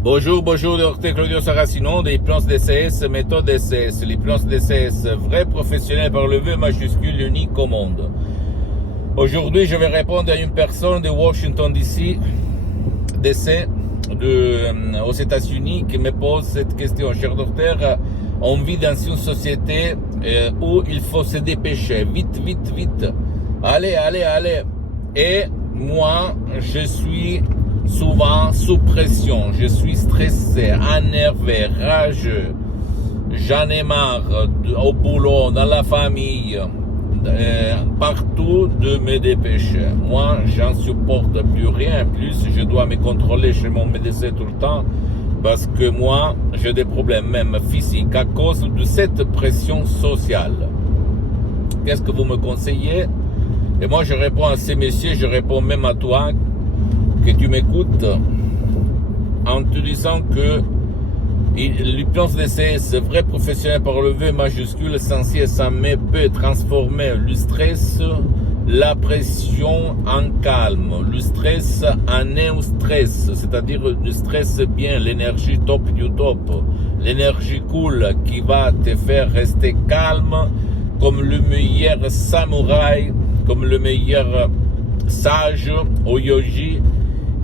Bonjour, bonjour, docteur Claudio Saracino de l'hypnose DCS, méthode DCS. L'hypnose DCS, vrai professionnel par le V majuscule, unique au monde. Aujourd'hui, je vais répondre à une personne de Washington DC, aux États-Unis, qui me pose cette question. Cher docteur, on vit dans une société où il faut se dépêcher, vite, vite, vite. Allez, allez, allez. Et moi, je suis souvent sous pression, je suis stressé, énervé, rageux, j'en ai marre au boulot, dans la famille, partout de me dépêcher. Moi, j'en supporte plus rien, plus je dois me contrôler chez mon médecin tout le temps, parce que moi, j'ai des problèmes même physiques à cause de cette pression sociale. Qu'est-ce que vous me conseillez? Et moi, je réponds à ces messieurs, je réponds même à toi, que tu m'écoutes en te disant que l'hypnose DCS, vrai professionnel par le V majuscule, censé s'aimer, peut transformer le stress, la pression en calme, le stress en eustress, c'est-à-dire le stress bien, l'énergie top du top, l'énergie cool qui va te faire rester calme comme le meilleur samouraï, comme le meilleur sage au yogi,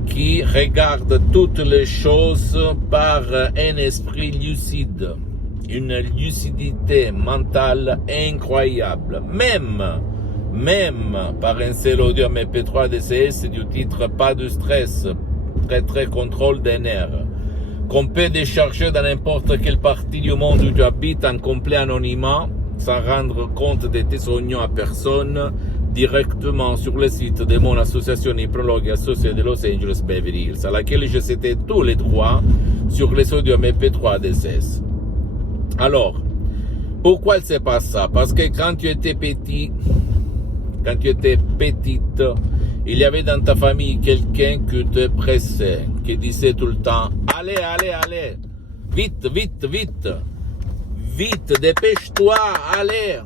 qui regarde toutes les choses par un esprit lucide, une lucidité mentale incroyable, même par un seul audio MP3 DCS du titre Pas de stress, très contrôle des nerfs, qu'on peut décharger dans n'importe quelle partie du monde où tu habites en complet anonymat, sans rendre compte de tes oignons à personne, directement sur le site de mon association hypnologue associée de Los Angeles Beverly Hills, à laquelle je cédais tous les droits sur les audios MP3 DCS. Alors, pourquoi il se passe ça? Parce que quand tu étais petite, il y avait dans ta famille quelqu'un qui te pressait, qui disait tout le temps, allez, allez, allez, vite, vite, vite, vite, dépêche-toi, allez.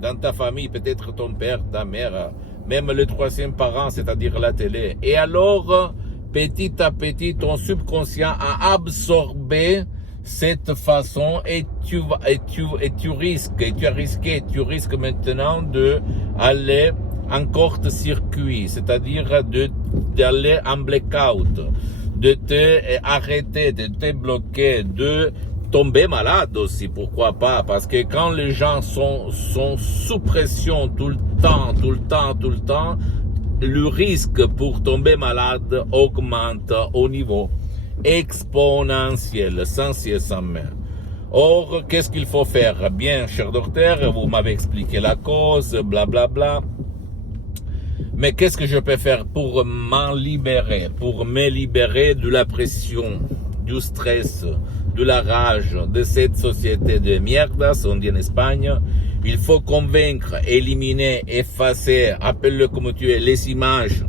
Dans ta famille, peut-être ton père, ta mère, même le troisième parent, c'est-à-dire la télé. Et alors, petit à petit, ton subconscient a absorbé cette façon et tu risques maintenant d'aller en court-circuit, c'est-à-dire d'aller en blackout, de te arrêter, de te bloquer, de tomber malade aussi, pourquoi pas, parce que quand les gens sont sous pression tout le temps, le risque pour tomber malade augmente au niveau exponentiel, sans cesse sans main. Or, qu'est-ce qu'il faut faire? Bien, cher docteur, vous m'avez expliqué la cause, blablabla. Mais qu'est-ce que je peux faire pour m'en libérer, pour me libérer de la pression, du stress, de la rage de cette société de mierdas, on dit en Espagne? Il faut convaincre, éliminer, effacer, appelle-le comme tu es, les images,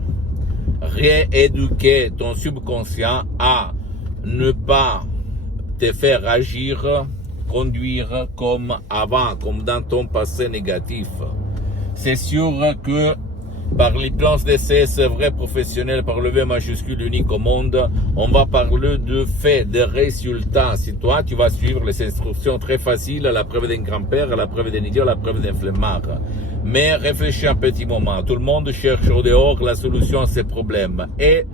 rééduquer ton subconscient à ne pas te faire agir, conduire comme avant, comme dans ton passé négatif. C'est sûr que par l'hypnose DCS, vrai professionnel par le V majuscule unique au monde, on va parler de faits, de résultats. Si toi, tu vas suivre les instructions très faciles, à la preuve d'un grand-père, à la preuve d'un idiot, à la preuve d'un flemmard. Mais réfléchis un petit moment. Tout le monde cherche au dehors la solution à ces problèmes. Et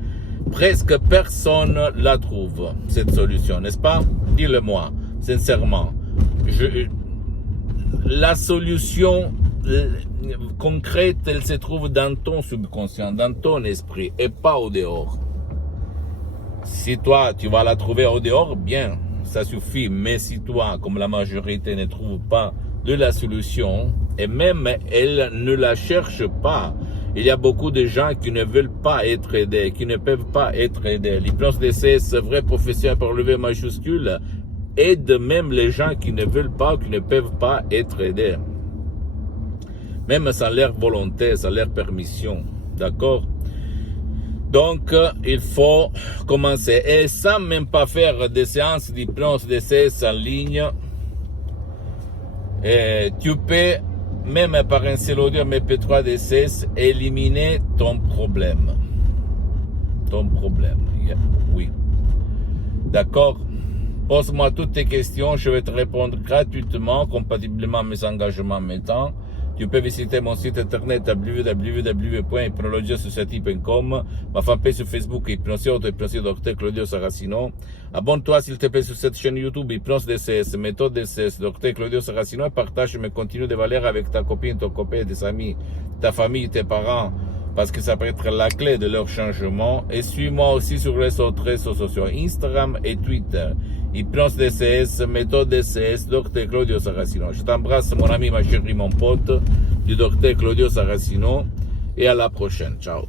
presque personne la trouve, cette solution, n'est-ce pas? Dis-le-moi, sincèrement. La solution concrète, elle se trouve dans ton subconscient, dans ton esprit, et pas au dehors. Si toi, tu vas la trouver au dehors, bien, ça suffit. Mais si toi, comme la majorité, ne trouve pas de la solution, et même elle ne la cherche pas, il y a beaucoup de gens qui ne veulent pas être aidés, qui ne peuvent pas être aidés. L'hypnose DCS, vrai professionnel par le V majuscule, aide même les gens qui ne veulent pas, qui ne peuvent pas être aidés. Même sans leur volonté, sans leur permission. D'accord? Donc, il faut commencer. Et sans même pas faire des séances d'hypnose DCS en ligne, tu peux, même par un seul audio MP3 DCS, éliminer ton problème. Oui. D'accord? Pose-moi toutes tes questions, je vais te répondre gratuitement, compatiblement à mes engagements, mes temps. Tu peux visiter mon site internet www.hypnologiassociative.com, ma fanpage sur Facebook, Hypnosie Dr Claudio Saracino. Abonne-toi s'il te plaît sur cette chaîne YouTube, Hypnose DCS, méthode DCS, Dr Claudio Saracino, et partage mes contenus de valeur avec ta copine, ton copain, tes amis, ta famille, tes parents, parce que ça peut être la clé de leur changement. Et suis-moi aussi sur les autres réseaux sociaux, Instagram et Twitter. Hypnose DCS, méthode DCS, Dr Claudio Saracino. Je t'embrasse mon ami, ma chérie, mon pote, du Dr Claudio Saracino. Et à la prochaine. Ciao.